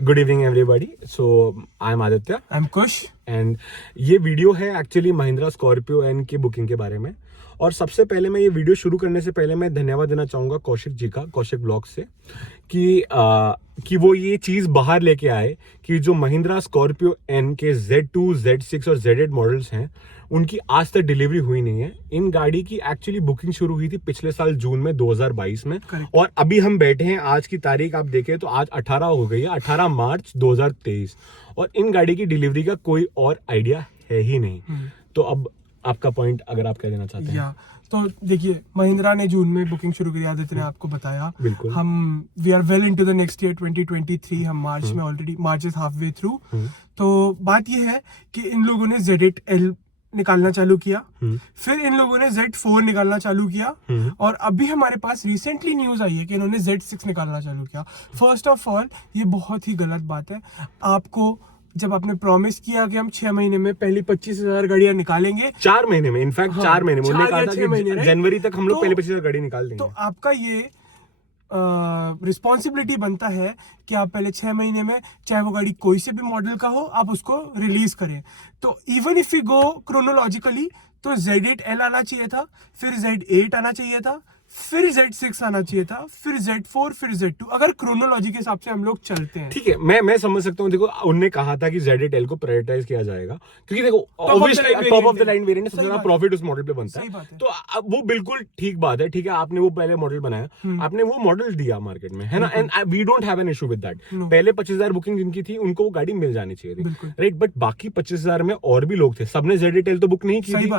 Good evening everybody. So I am Aditya. I am Kush. And ये video है actually Mahindra Scorpio N की booking के बारे में. और सबसे पहले मैं ये वीडियो शुरू करने से पहले मैं धन्यवाद देना चाहूँगा कौशिक जी का, कौशिक ब्लॉग से, कि वो ये चीज़ बाहर लेके आए कि जो महिंद्रा स्कॉर्पियो एन के Z2, Z6 और Z8 मॉडल्स हैं उनकी आज तक डिलीवरी हुई नहीं है. इन गाड़ी की एक्चुअली बुकिंग शुरू हुई थी पिछले साल जून में 2022 में. और अभी हम बैठे हैं, आज की तारीख आप देखें तो आज 18 हो गई है, 18 मार्च 2023. और इन गाड़ी की डिलीवरी का कोई और आइडिया है ही नहीं. तो अब आपका पॉइंट अगर आप क्या देना चाहते हैं. तो देखिए, महिंद्रा ने जून में बुकिंग शुरू करी, आदित्य ने आपको बताया. बिल्कुल. हम we are well into the next year 2023. हम मार्च में already, March is half way through. तो बात ये है कि इन लोगों ने Z8L निकालना चालू किया, फिर इन लोगों ने Z4 निकालना चालू किया, और अभी हमारे पास रिसेंटली न्यूज आई है कि इन्होंने Z6 निकालना चालू किया. फर्स्ट ऑफ ऑल, ये बहुत ही गलत बात है. आपको जब आपने प्रॉमिस किया कि हम 6 महीने में पहली 25,000 गाड़ियां निकालेंगे, 4 महीने में, इनफैक्ट 4 महीने में उन्होंने कहा था कि जनवरी तक हम लोग पहले 25,000 गाड़ी निकाल देंगे. तो आपका ये रिस्पॉन्सिबिलिटी बनता है कि आप पहले 6 महीने में, चाहे वो गाड़ी कोई से भी मॉडल का हो, आप उसको रिलीज करें. तो even if you go chronologically, तो Z8L आना चाहिए था, फिर Z8 आना चाहिए था, फिर Z6 आना चाहिए था, फिर Z4, फिर Z2. अगर क्रोनोलॉजी के हिसाब से हम लोग चलते हैं, ठीक है, मैं समझ सकता हूँ. देखो, उन्होंने कहा था कि Z8L को प्रायोरिटाइज किया जाएगा क्योंकि देखो obviously top of the line variant सबसे ज्यादा प्रॉफिट उस मॉडल पे बनता है. तो वो बिल्कुल ठीक बात है. ठीक है, आपने वो पहले मॉडल बनाया, आपने वो मॉडल दिया मार्केट में, है ना. And we don't have an issue with that. पहले 25,000 बुकिंग जिनकी थी उनको वो गाड़ी मिल जानी चाहिए थी, राइट. बट बाकी 25,000 में और भी लोग थे, सबने Z8L तो बुक नहीं की थी.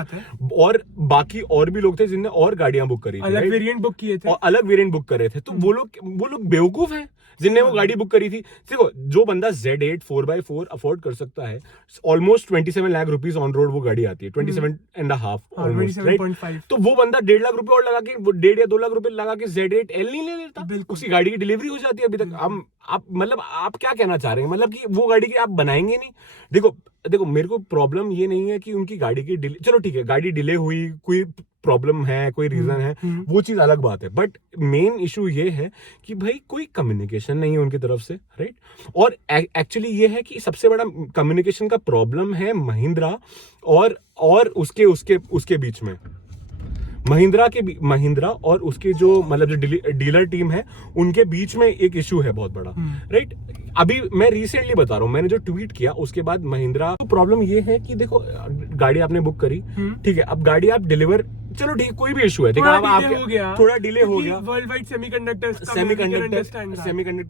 और बाकी और भी लोग थे जिनने और गाड़ियां बुक करी थी, अलग वेरिएंट बुक किए थे, अलग वेरिएंट बुक कर रहे थे. तो वो लोग बेवकूफ हैं जिनने वो गाड़ी बुक करी थी. देखो, जो बंदा Z8 4x4 अफोर्ड कर सकता है, almost 27 lakh rupees on road वो गाड़ी आती है, 27.5 ऑलमोस्ट, राइट. तो वो बंदा 1.5 लाख रुपए और लगा के, 1.5 या 2 लाख रुपए लगा के Z8L नहीं ले लेता. उसकी गाड़ी की डिलीवरी हो जाती है अभी तक. आप मतलब आप क्या कहना चाह रहे हैं, मतलब कि वो गाड़ी की आप बनाएंगे नहीं. देखो मेरे को प्रॉब्लम ये नहीं है कि उनकी गाड़ी की चलो ठीक है, गाड़ी डिले हुई, कोई प्रॉब्लम है, कोई रीजन है, वो चीज अलग बात है. बट मेन इशू ये है कि भाई कोई कम्युनिकेशन नहीं है उनकी तरफ से, राइट. और एक्चुअली ये है कि सबसे बड़ा कम्युनिकेशन का प्रॉब्लम है महिंद्रा और उसके बीच में. महिंद्रा और उसके जो मतलब जो डीलर टीम है उनके बीच में एक इशू है बहुत बड़ा, राइट. अभी मैं रिसेंटली बता रहा हूँ, मैंने जो ट्वीट किया उसके बाद महिंद्रा, तो प्रॉब्लम ये है कि देखो, गाड़ी आपने बुक करी, ठीक है, अब गाड़ी आप डिलीवर, चलो ठीक है, कोई भी इशू है, ठीक है, थोड़ा डिले हो गया, world wide semiconductor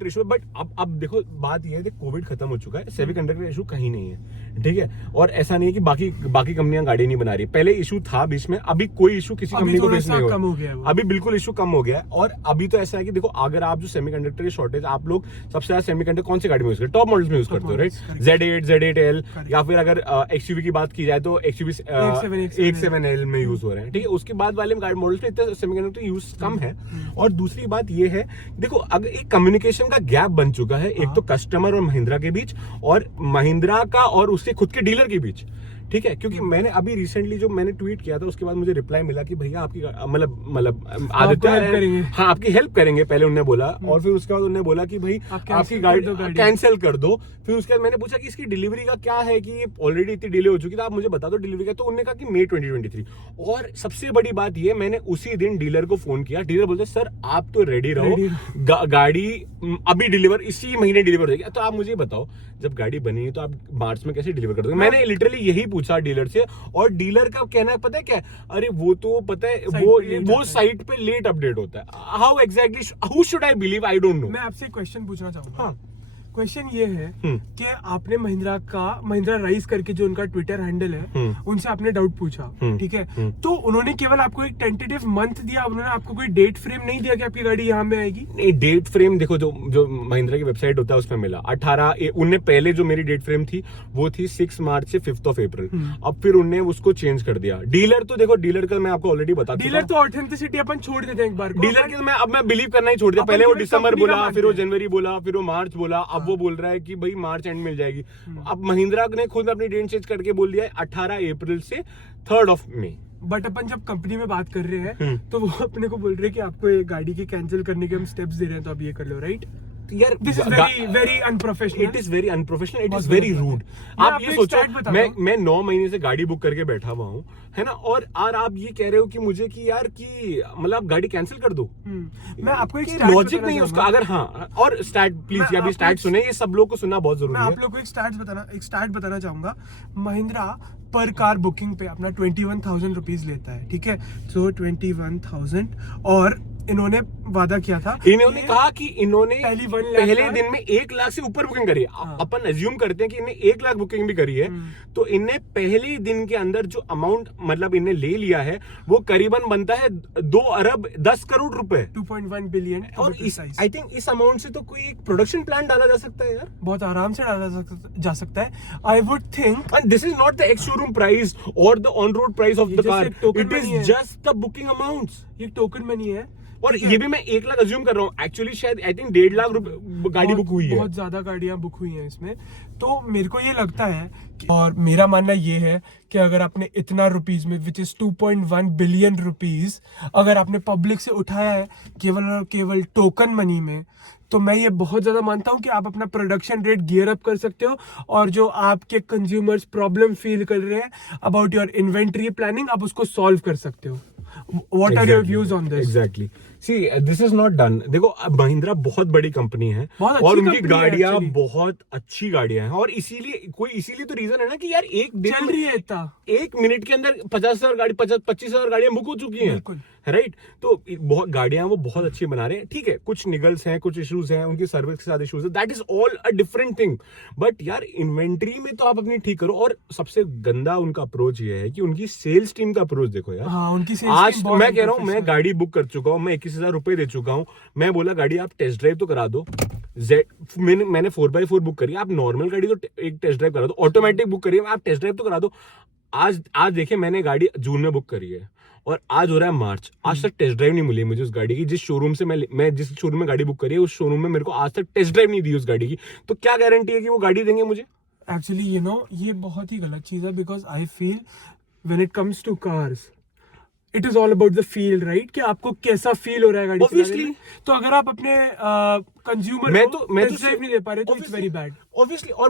issue. But अब देखो, बात ये है कि कोविड खत्म हो चुका है, सेमीकंडक्टर इशू कहीं नहीं है, ठीक है. और ऐसा नहीं है कि बाकी कंपनियां गाड़ी नहीं बना रही. पहले इशू था बीच में, अभी कोई इशू किसी कंपनी को फेस नहीं हो गया. अभी बिल्कुल इशू कम हो गया है. और अभी तो ऐसा है कि देखो, अगर आप जो सेमीकंडक्टर की शॉर्टेज, आप लोग सबसे ज्यादा सेमीकंडक्टर कौन सी गाड़ी में यूज करते हो? टॉप मॉडल्स में यूज करते हो, राइट. Z8, Z8L, या फिर अगर XUV की बात की जाए तो XUV 7L में यूज हो रहे हैं, ठीक है. उसके बाद वाले मॉडल्स में इतना सेमीकंडक्टर यूज कम है. और दूसरी बात ये है, देखो, अगर एक कम्युनिकेशन का गैप बन चुका है, एक तो कस्टमर और महिंद्रा के बीच, और महिंद्रा का और उसके खुद के डीलर के बीच, ठीक है. क्योंकि मैंने अभी रिसेंटली जो मैंने ट्वीट किया था उसके बाद मुझे रिप्लाई मिला कि भैया आपकी मतलब आदित्य, हाँ, आपकी हेल्प करेंगे, पहले उन्होंने बोला. और फिर उसके बाद उन्होंने बोला कि भाई आपकी गाड़ी कैंसिल कर दो. फिर उसके बाद मैंने पूछा कि इसकी डिलीवरी का क्या है, कि ये ऑलरेडी इतनी डिले हो चुकी है, आप मुझे बता दो डिलीवरी का. तो उन्होंने कहा कि मई 2023. और सबसे बड़ी बात ये, मैंने उसी दिन डीलर को फोन किया. डीलर बोलते सर आप तो रेडी रहो, गाड़ी अभी डिलीवर, इसी महीने डिलीवर हो जाएगी. तो आप मुझे बताओ, जब गाड़ी बनी है तो आप मार्च में कैसे डिलीवर कर दोगे? मैंने लिटरली यही पूछा डीलर से. और डीलर का कहना है, पता है क्या, अरे वो तो पता है वो साइट पे लेट अपडेट होता है. How exactly, how should I believe, I don't know. मैं आपसे एक क्वेश्चन पूछना चाहूंगा. क्वेश्चन ये है कि आपने महिंद्रा राइज करके जो उनका ट्विटर हैंडल है, उनसे आपने डाउट पूछा, ठीक है. तो उन्होंने केवल आपको एक टेंटेटिव मंथ दिया, उन्होंने आपको कोई डेट फ्रेम नहीं दिया कि आपकी गाड़ी यहाँ में आएगी? नहीं, डेट फ्रेम देखो, जो महिंद्रा की वेबसाइट होता है उसमें मिला 18. उनने पहले जो मेरी डेट फ्रेम थी वो थी 6 मार्च से 5 अप्रैल. अब फिर उन्होंने उसको चेंज कर दिया. डीलर तो देखो, डीलर का मैं आपको ऑलरेडी बता, डीलर तो ऑथेंटिसिटी अपन छोड़ देते हैं एक बार. डीलर के मैं बिलीव करना ही छोड़ दिया. पहले वो दिसंबर बोला, फिर वो जनवरी बोला, फिर वो मार्च बोला, अब वो बोल रहा है कि भाई मार्च एंड मिल जाएगी. अब महिंद्रा ने खुद अपनी डेट चेंज करके बोल दिया है 18 अप्रैल से 3 मई. बट अपन जब कंपनी में बात कर रहे हैं तो वो अपने को बोल रहे हैं कि आपको ये गाड़ी की कैंसिल करने के हम स्टेप्स दे रहे हैं, तो आप ये कर लो, राइट. यार this is very unprofessional, it is very unprofessional, it बहुत इज वेरी गलत बात रूड। है। आप आपको ये एक सोचो, stat बताता हूँ। मैं 9 महीने से गाड़ी बुक करके बैठा हुआ हूँ, है ना, और आप ये कह रहे हो कि मुझे कि यार कि मतलब आप गाड़ी कैंसिल कर दो। मैं आपको एक stat लॉजिक बताना नहीं है उसका। चाहूंगा। अगर हाँ, और स्टैट प्लीज, मैं या भी आपको स्टैट एक- सुने, ये सब लोग को सुनना बहुत मैं जरूरी है। आप लोग को एक स्टार्ट बताना चाहूंगा। महिंद्रा पर कार बुकिंग पे अपना 21,000 रुपीज लेता है, ठीक है। सो 21,000, और इन्होंने वादा किया था, इन्होंने कहा कि इन्होंने पहली 1 लाख पहले कार- दिन में 1 लाख से ऊपर बुकिंग करी है। हाँ। अपन अज्यूम करते हैं कि इन्हें 1 लाख बुकिंग भी करी है, तो इन्हें पहले दिन के अंदर जो अमाउंट मतलब इन्हें ले लिया है वो करीबन बनता है 2 अरब 10 करोड़ रुपए। 2.1 बिलियन, और आई थिंक इस अमाउंट से तो कोई एक प्रोडक्शन प्लान डाला जा सकता है यार। बहुत आराम से डाला जा सकता है। I would think And this is not the ex-showroom price or the on-road price of ये the just car. एक token It is money है। just the booking amounts. ये टोकन मनी है, और ठीक है? ये भी मैं 1 लाख अज्यूम कर रहा हूँ। एक्चुअली शायद आई थिंक 1.5 लाख रुपए गाड़ी बुक हुई है। बहुत ज्यादा गाड़ियां बुक हुई हैं इसमें। तो मेरे को ये लगता है कि, और मेरा मानना ये है कि अगर आपने इतना रुपीज में, विच इज 2.1 बिलियन रुपीज, अगर आपने पब्लिक से उठाया है केवल और केवल टोकन मनी में, तो मैं ये बहुत ज्यादा मानता हूँ कि आप अपना प्रोडक्शन रेट गियर अप कर सकते हो, और जो आपके कंज्यूमर्स प्रॉब्लम फील कर रहे हैं अबाउट योर इन्वेंट्री प्लानिंग, आप उसको सॉल्व कर सकते हो। What are your views on this? Exactly. See this is not done. देखो, महिंद्रा बहुत बड़ी कंपनी है बहुत अच्छी और उनकी company है गाड़ियां actually। बहुत अच्छी गाड़ियां हैं, और इसीलिए तो रीजन है ना कि यार एक दिन चल रही है इतना। 1 मिनट के अंदर 50,000 गाड़ी 25,000 गाड़ियां बुक हो चुकी हैं। बिल्कुल। राइट। तो बहुत गाड़ियां वो बहुत अच्छी बना रहे हैं, ठीक है। कुछ निगल्स हैं, कुछ इश्यूज हैं, उनकी सर्विस के साथ इश्यूज है, that is all a different thing. But यार इन्वेंट्री में तो आप अपनी ठीक करो। और सबसे गंदा उनका अप्रोच ये है कि उनकी सेल्स टीम का अप्रोच देखो यार। हाँ, उनकी sales आज team बहुत मैं कह रहा हूँ, मैं unprofessional गाड़ी बुक कर चुका हूँ, मैं 21,000 रुपए दे चुका हूँ, मैं बोला गाड़ी आप टेस्ट ड्राइव तो करा दो। मैंने 4x4 बुक करी, आप नॉर्मल गाड़ी तो एक टेस्ट ड्राइव करा दो, ऑटोमेटिक बुक करी है, आप टेस्ट ड्राइव तो करा दो। आज देखिए, मैंने गाड़ी जून में बुक करी है और आज हो रहा है मार्च, आज तक टेस्ट ड्राइव नहीं मिली मुझे उस गाड़ी की। जिस शोरूम से मैं जिस शोरूम में गाड़ी बुक करी है, उस शोरूम में मेरे को आज तक टेस्ट ड्राइव नहीं दी उस गाड़ी की। तो क्या गारंटी है कि वो गाड़ी देंगे मुझे? एक्चुअली ये बहुत ही गलत चीज है, because I feel when it comes to cars, it is all about the feel, right? कि आपको कैसा फील हो रहा है गाड़ी चलाने Obviously। में। तो अगर आप अपने कंज्यूमर मैं को तो टेस्ट ड्राइव नहीं दे पा रहे, तो इट्स वेरी बैड। ऑब्वियसली। और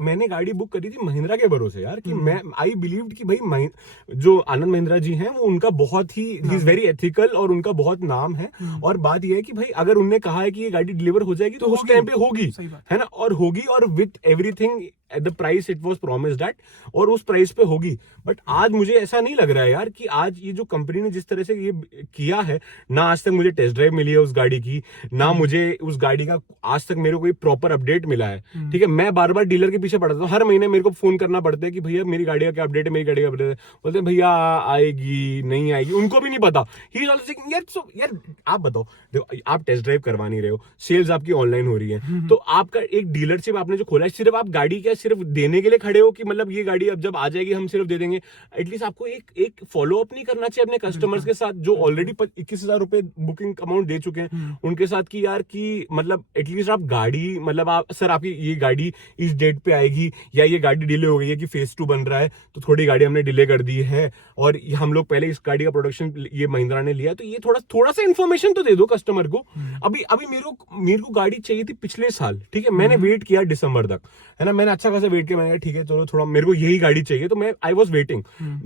मैंने गाड़ी बुक करी थी महिंद्रा के भरोसे यार, कि मैं आई बिलीव कि भाई जो आनंद महिंद्रा जी हैं, वो उनका बहुत ही ही इज वेरी एथिकल और उनका बहुत नाम है। और बात ये है कि भाई अगर उनने कहा है कि ये गाड़ी डिलीवर हो जाएगी, तो उस टाइम पे होगी, सही बात। है ना, और होगी, और with everything at the price it was promised that, और उस प्राइस पे होगी। बट आज मुझे ऐसा नहीं लग रहा है यार कि आज ये जो कंपनी ने जिस तरह से ये किया है, ना आज तक मुझे टेस्ट ड्राइव मिली है उस गाड़ी की, ना मुझे उस गाड़ी का आज तक मेरे को कोई प्रॉपर अपडेट मिला है। ठीक है, मैं बार बार डीलर के पीछे पड़ता हूँ, हर महीने मेरे को फोन करना पड़ता है कि भैया मेरी गाड़ी का क्या अपडेट है, मेरी गाड़ी का अपडेट है। बोलते हैं भैया आएगी नहीं आएगी, उनको भी नहीं पता। ही इज आल्सो सेइंग यार आप बताओ, देखो आप टेस्ट ड्राइव करवा नहीं रहे हो, सेल्स आपकी ऑनलाइन हो रही है, तो आपका एक डीलरशिप आपने जो खोला है, सिर्फ आप गाड़ी क्या सिर्फ देने के लिए खड़े हो कि मतलब ये गाड़ी अब जब आ जाएगी हम सिर्फ दे देंगे? एटलीस्ट आपको एक फॉलो अप नहीं करना चाहिए अपने कस्टमर्स के साथ जो ऑलरेडी 21,000 रुपए बुकिंग अमाउंट दे चुके हैं उनके साथ, कि यार कि मतलब एटलीस्ट आप गाड़ी मतलब आप सर आपकी ये गाड़ी इस डेट पे आएगी, या ये गाड़ी डिले हो गई है कि फेज 2 बन रहा है तो थोड़ी गाड़ी हमने डिले कर दी है, और हम लोग पहले इस गाड़ी का प्रोडक्शन ये महिंद्रा ने लिया, तो ये थोड़ा सा इन्फॉर्मेशन तो दे दो कस्टमर को। अभी मेरे को गाड़ी चाहिए थी पिछले साल, ठीक है, मैंने वेट किया दिसंबर तक, है ना, मैंने अच्छा खासा वेट किया, मैंने कहा ठीक है चलो थोड़ा मेरे को यही गाड़ी चाहिए, तो मैं I was waiting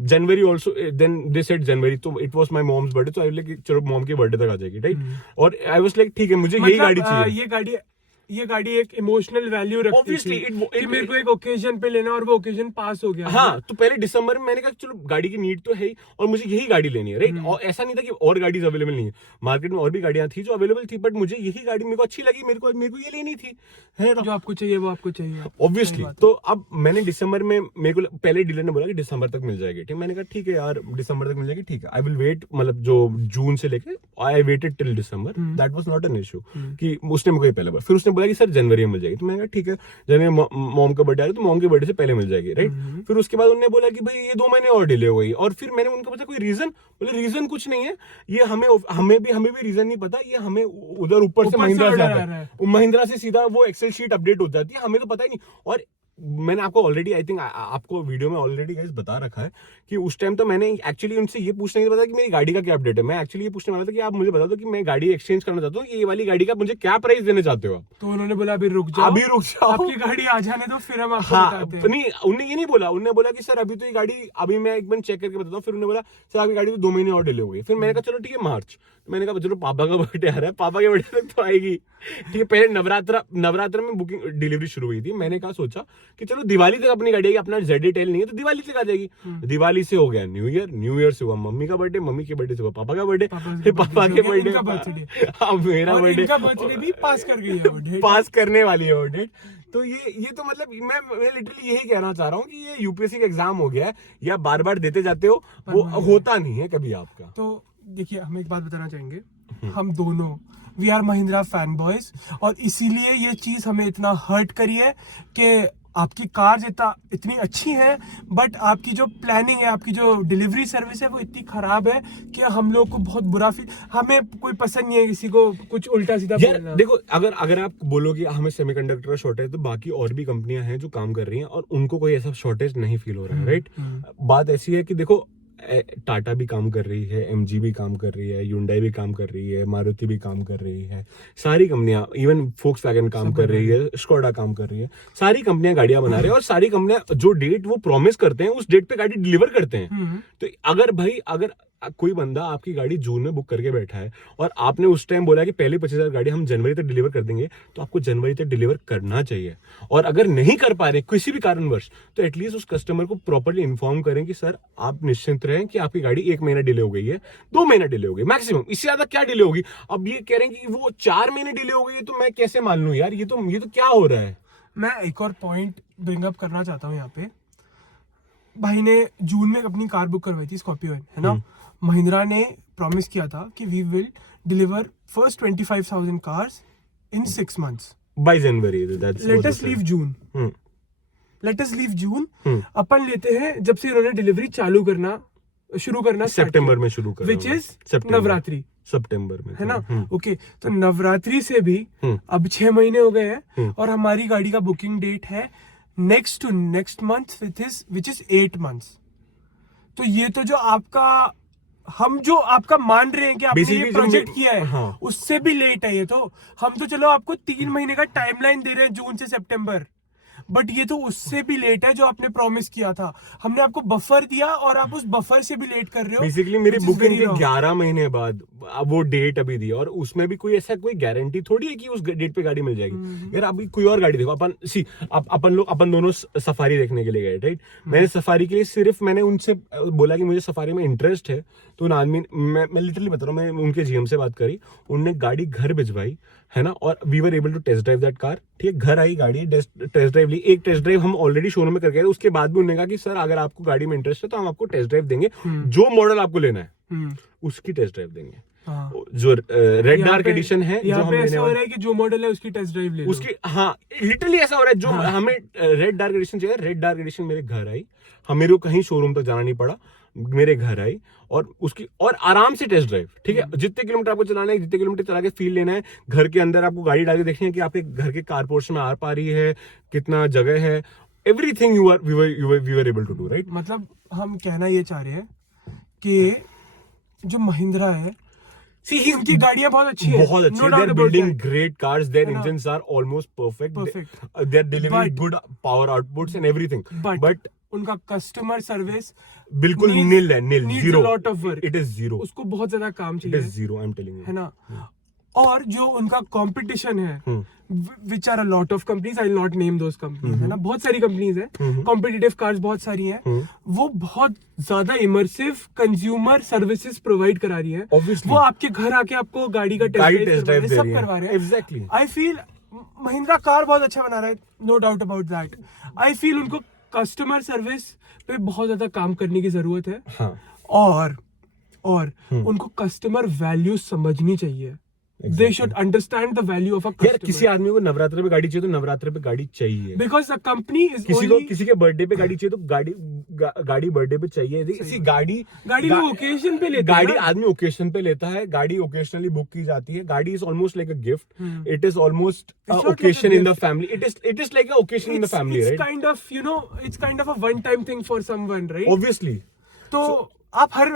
January also, then they said January, तो it was my mom's birthday, तो आई लाइक चलो मॉम के बर्थडे तक आ जाएगी, राइट, और आई वाज लाइक ठीक है मुझे यही गाड़ी चाहिए। ये गाड़ी एक इमोशनल वैल्यू रखती Obviously, थी कि मेरे को एक ओकेजन पे लेना, और वो ओकेजन पास हो गया। हाँ, तो पहले दिसंबर में मैंने कहा चलो गाड़ी की नीड तो है ही, और मुझे यही गाड़ी लेनी है, राइट। और ऐसा नहीं था कि और गाड़ीज अवेलेबल नहीं है, मार्केट में और भी गाड़ियां थी जो अवेलेबल थी, बट मुझे यही गाड़ी मेरे को अच्छी लगी, मेरे को ये लेनी थी, है ना, जो आपको चाहिए वो आपको चाहिए, ऑब्वियसली। तो अब मैंने दिसंबर में, मेरे को पहले डीलर ने बोला कि दिसंबर तक मिल जाएगी, ठीक, मैंने कहा ठीक है यार दिसंबर तक मिल जाएगी, ठीक है, आई विल वेट, मतलब जो जून से लेके I waited till December, that was not an issue कि उसने मुझे पहले बोला। फिर उसने बोला कि सर जनवरी में मिल जाएगी, तो मैंने कहा ठीक है, जनवरी मॉम का बर्थडे आ रहा है तो मॉम के बर्थडे से पहले मिल जाएगी, राइट। फिर उसके बाद उन्होंने बोला कि भाई ये 2 महीने और डिले हो गई, और फिर मैंने उनको पूछा कोई रीजन, बोले रीजन कुछ नहीं है, ये हमें भी रीजन नहीं पता, ये हमें उधर ऊपर से महिंद्रा से आता है, महिंद्रा से सीधा वो एक्सेल शीट अपडेट हो जाती है, हमें तो पता ही नहीं। और मैंने आपको ऑलरेडी आई थिंक आपको वीडियो में ऑलरेडी गाइस बता रखा है कि उस टाइम तो मैंने एक्चुअली उनसे ये पूछने के बाद कि मेरी गाड़ी का क्या अपडेट है, मैं एक्चुअली ये पूछने वाला था कि आप मुझे बता दो कि मैं गाड़ी एक्सचेंज करना चाहता हूँ, ये वाली गाड़ी का मुझे क्या प्राइस देने चाहते हो आप। तो उन्होंने बोला अभी रुक जाओ, आपकी गाड़ी आ जाने दो फिर हम आपको बताते हैं। नहीं, उन्होंने ये नहीं बोला, उन्होंने बोला कि सर अभी तो ये गाड़ी अभी मैं एक बार चेक करके बताता हूँ। फिर उन्होंने बोला सर आपकी गाड़ी तो 2 महीने और डिले हो गई। फिर मैंने कहा चलो ठीक है मार्च, मैंने कहा चलो पापा का बर्थडे आ रहा है, पापा के बर्थडे तक तो आएगी, ठीक है। पहले नवरात्र में बुकिंग डिलीवरी शुरू हुई थी। मैंने कहा सोचा कि चलो दिवाली तक अपनी गाड़ी, अपना ZD10 नहीं है तो दिवाली तक आ जाएगी। दिवाली से हो गया न्यू ईयर से हुआ मम्मी का बर्थडे, मम्मी के बर्थडे से हुआ पापा का बर्थडे, पापा के बर्थडे, अब मेरा बर्थडे भी पास कर गई है वो डेट, पास करने वाली है वो डेट। तो ये तो मतलब मैं लिटरली यही कहना चाह रहा हूँ कि ये यूपीएससी का एग्जाम हो गया है, या बार बार देते जाते हो, वो होता नहीं है कभी आपका। तो देखिए हम एक बात बताना चाहेंगे, हम दोनों we are Mahindra fan boys, और इसीलिए ये चीज हमें इतना हर्ट करी है कि आपकी कार इतनी अच्छी है बट आपकी जो प्लानिंग है, आपकी जो डिलीवरी सर्विस है वो इतनी खराब है कि हम लोग को बहुत बुरा फील, हमें कोई पसंद नहीं है किसी को कुछ उल्टा सीधा बोलना। देखो अगर आप बोलोगे हमें सेमीकंडक्टर का शॉर्टेज, तो बाकी और भी कंपनियां हैं जो काम कर रही हैं और उनको कोई ऐसा शॉर्टेज नहीं फील हो रहा है, राइट। बात ऐसी है कि देखो टाटा भी काम कर रही है, MG भी काम कर रही है, Hyundai भी काम कर रही है, मारुति भी काम कर रही है, सारी कंपनियां, इवन Volkswagen काम कर रही है, स्कोडा काम कर रही है, सारी कंपनियां गाड़ियां बना रही है और सारी कंपनियां जो डेट वो प्रॉमिस करते हैं उस डेट पे गाड़ी डिलीवर करते हैं। तो अगर कोई बंदा आपकी गाड़ी जून में बुक करके बैठा है और आपने उस टाइम बोला कि पहले 25,000 गाड़ी हम जनवरी तक डिलीवर कर देंगे, तो आपको जनवरी तक डिलीवर करना चाहिए। और अगर नहीं कर पा रहे किसी भी कारणवश, तो एटलीस्ट उस कस्टमर को प्रॉपर्ली इन्फॉर्म करें कि सर आप निश्चिंत रहें कि आपकी गाड़ी 1 महीना डिले हो गई है, 2 महीना डिले हो गई मैक्सिमम, इससे ज्यादा क्या डिले होगी। अब ये कह रहे हैं कि वो 4 महीने डिले हो गई है, तो मैं कैसे मान लूं यार, ये तो क्या हो रहा है। मैं एक और पॉइंट ब्रिंग अप करना चाहता हूँ यहाँ पे। भाई ने जून में अपनी कार बुक करवाई थी, स्कॉर्पियो है ना। महिंद्रा ने प्रॉमिस किया था कि we will deliver first 25,000 cars in 6 months by January. Let us leave June, अपन लेते हैं जब से इन्होंने डिलीवरी शुरू करना सितंबर में शुरू करना, विच इज नवरात्रि, सितंबर में, है ना। ओके, तो नवरात्रि से भी अब 6 महीने हो गए हैं और हमारी गाड़ी का बुकिंग डेट है next to next month which is 8 months। तो ये तो जो आपका मान रहे हैं कि आपने ये प्रोजेक्ट किया है, हाँ, उससे भी लेट है ये। तो हम तो चलो आपको 3 महीने का टाइमलाइन दे रहे हैं, जून से सितंबर, बट ये तो उससे भी लेट है जो आपने प्रॉमिस किया था। हमने आपको बफर दिया और आप उस बफर से भी लेट कर रहे हो। बेसिकली मेरी बुकिंग के 11 महीने बाद वो डेट अभी दी, और उसमें भी कोई गारंटी थोड़ी है कि उस डेट पे गाड़ी मिल जाएगी। यार अभी कोई और गाड़ी देखो, अपन दोनों सफारी देखने के लिए गए, राइट। मैंने सफारी के लिए सिर्फ मैंने उनसे बोला कि मुझे सफारी में इंटरेस्ट है, तो उन आदमी, मैं लिटरली बता रहा हूँ, मैं उनके GM से बात करी, उनने गाड़ी घर भिजवाई, है ना, और we were able to test drive that car. ठीक है, घर आई गाड़ी, टेस्ट ड्राइव ली। एक टेस्ट ड्राइव हम ऑलरेडी शोरूम में करके आए, उसके बाद भी उन्होंने कहा कि सर अगर आपको गाड़ी में इंटरेस्ट है तो हम आपको टेस्ट ड्राइव देंगे, जो मॉडल आपको लेना है उसकी टेस्ट ड्राइव देंगे। हाँ। जो रेड डार्क एडिशन है, जो हम लेने वाले हैं, कि जो मॉडल है उसकी टेस्ट ड्राइव ले लो। उसकी, हाँ लिटरली ऐसा हो रहा है। जो हमें रेड डार्क एडिशन चाहिए, रेड डार्क एडिशन मेरे घर आई, मेरे को कहीं शोरूम तक जाना नहीं पड़ा, मेरे घर आई और उसकी और आराम से टेस्ट ड्राइव। ठीक है, जितने किलोमीटर आपको चलाना है, जितने किलोमीटर चला के फील लेना है, घर के अंदर आपको गाड़ी डाल के देखनी है कि आपके घर के कार पोर्शन में आ पा रही है, कितना जगह है, everything we were able to do, right. मतलब हम कहना ये चाह रहे हैं कि जो महिंद्रा है, उनकी गाड़ियां बहुत अच्छी है, बहुत अच्छी है। They are building great cars. Their engines are almost perfect. They are delivering good power outputs and everything. But उनका कस्टमर सर्विस बिल्कुल नील है, zero. lot of work. It is zero. उसको बहुत ज्यादा काम चाहिए। It is zero. I'm telling you. है ना। और जो उनका कंपटीशन है, which are a lot of companies, I will not name those companies, है ना, बहुत सारी कंपनीज है, कॉम्पिटिटिव कार्स बहुत सारी हैं, वो बहुत ज्यादा इमर्सिव कंज्यूमर सर्विसेज प्रोवाइड करा रही है। Obviously. वो आपके घर आके आपको गाड़ी का टेस्ट ड्राइव सब करवा रहे हैं। Exactly. I feel Mahindra car बहुत अच्छा बना रहा है, no doubt about that. I feel उनको कस्टमर सर्विस पे बहुत ज्यादा काम करने की जरूरत है। हाँ। और उनको कस्टमर वैल्यू समझनी चाहिए। They should understand the value of a यार customer. किसी आदमी को नवरात्र पे गाड़ी चाहिए तो नवरात्र पे गाड़ी चाहिए, Because the company is किसी को only किसी के बर्थडे पे गाड़ी चाहिए तो गाड़ी बर्थडे पे चाहिए। इसी गाड़ी लोग occasion पे लेते हैं गाड़ी ना। आदमी ओकेशन पे लेता है, गाड़ी ओकेशनली बुक की जाती है। गाड़ी is almost like a gift, it is almost not like a occasion in the gift. Family, it is like a occasion in the family, it's right? kind of, you know, it's kind of a one time thing for someone, right? Obviously तो आप हर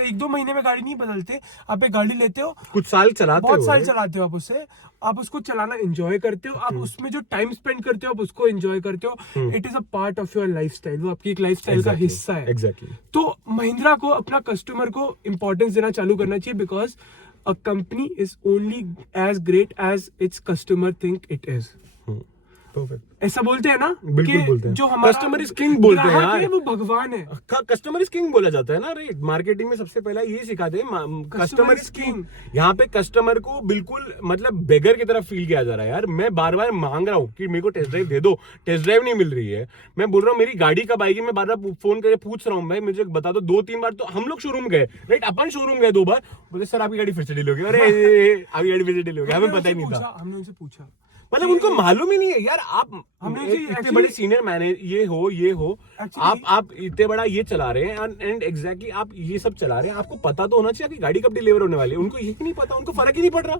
1-2 महीने में गाड़ी नहीं बदलते, आप एक गाड़ी लेते हो, कुछ साल चलाते बहुत हो, साल right? चलाते हो आप उससे, आप उसको चलाना एंजॉय करते हो, आप उसमें जो टाइम स्पेंड करते हो आप उसको एंजॉय करते हो। It is a part of your lifestyle, वो आपकी एक लाइफस्टाइल का हिस्सा है। एग्जैक्टली। तो महिंद्रा को अपना कस्टमर को इंपॉर्टेंस देना चालू करना चाहिए, because a company is only as great as its customer think it is. Perfect, ऐसा बोलते हैं ना, बिल्कुल कि बोलते हैं। जो हमारा Customer is king बोलते हैं ग्राहक यार। है, वो भगवान है। कस्टमर इज किंग बोला जाता है ना, राइट? मार्केटिंग में सबसे पहला ये सिखाते हैं, कस्टमर इज किंग। यहाँ पे कस्टमर को बिल्कुल मतलब बेगर की तरफ फील किया जा रहा है। यार मैं बार बार मांग रहा हूँ कि मेरे को टेस्ट ड्राइव दे दो, टेस्ट ड्राइव नहीं मिल रही है। मैं बोल रहा हूँ मेरी गाड़ी कब आएगी, मैं बार बार फोन करके पूछ रहा हूँ, भाई मुझे बता दो। 2-3 बार तो हम लोग शोरूम गए, राइट? अपन शोरूम गए 2 बार, बोले सर आपकी गाड़ी फिर से डिले हो गई। अरे आपकी गाड़ी फिर से डिले हो गई, हमें पता ही नहीं था। हमने उनसे पूछा, मतलब उनको मालूम ही नहीं है यार। आप हमने इतने actually- बड़े सीनियर मैनेजर ये हो Actually- आप इतने बड़ा ये चला रहे हैं, एंड एग्जैक्टली आप ये सब चला रहे हैं, आपको पता तो होना चाहिए कि गाड़ी कब डिलीवर होने वाली है। उनको यही नहीं पता, उनको फर्क ही नहीं पड़ रहा।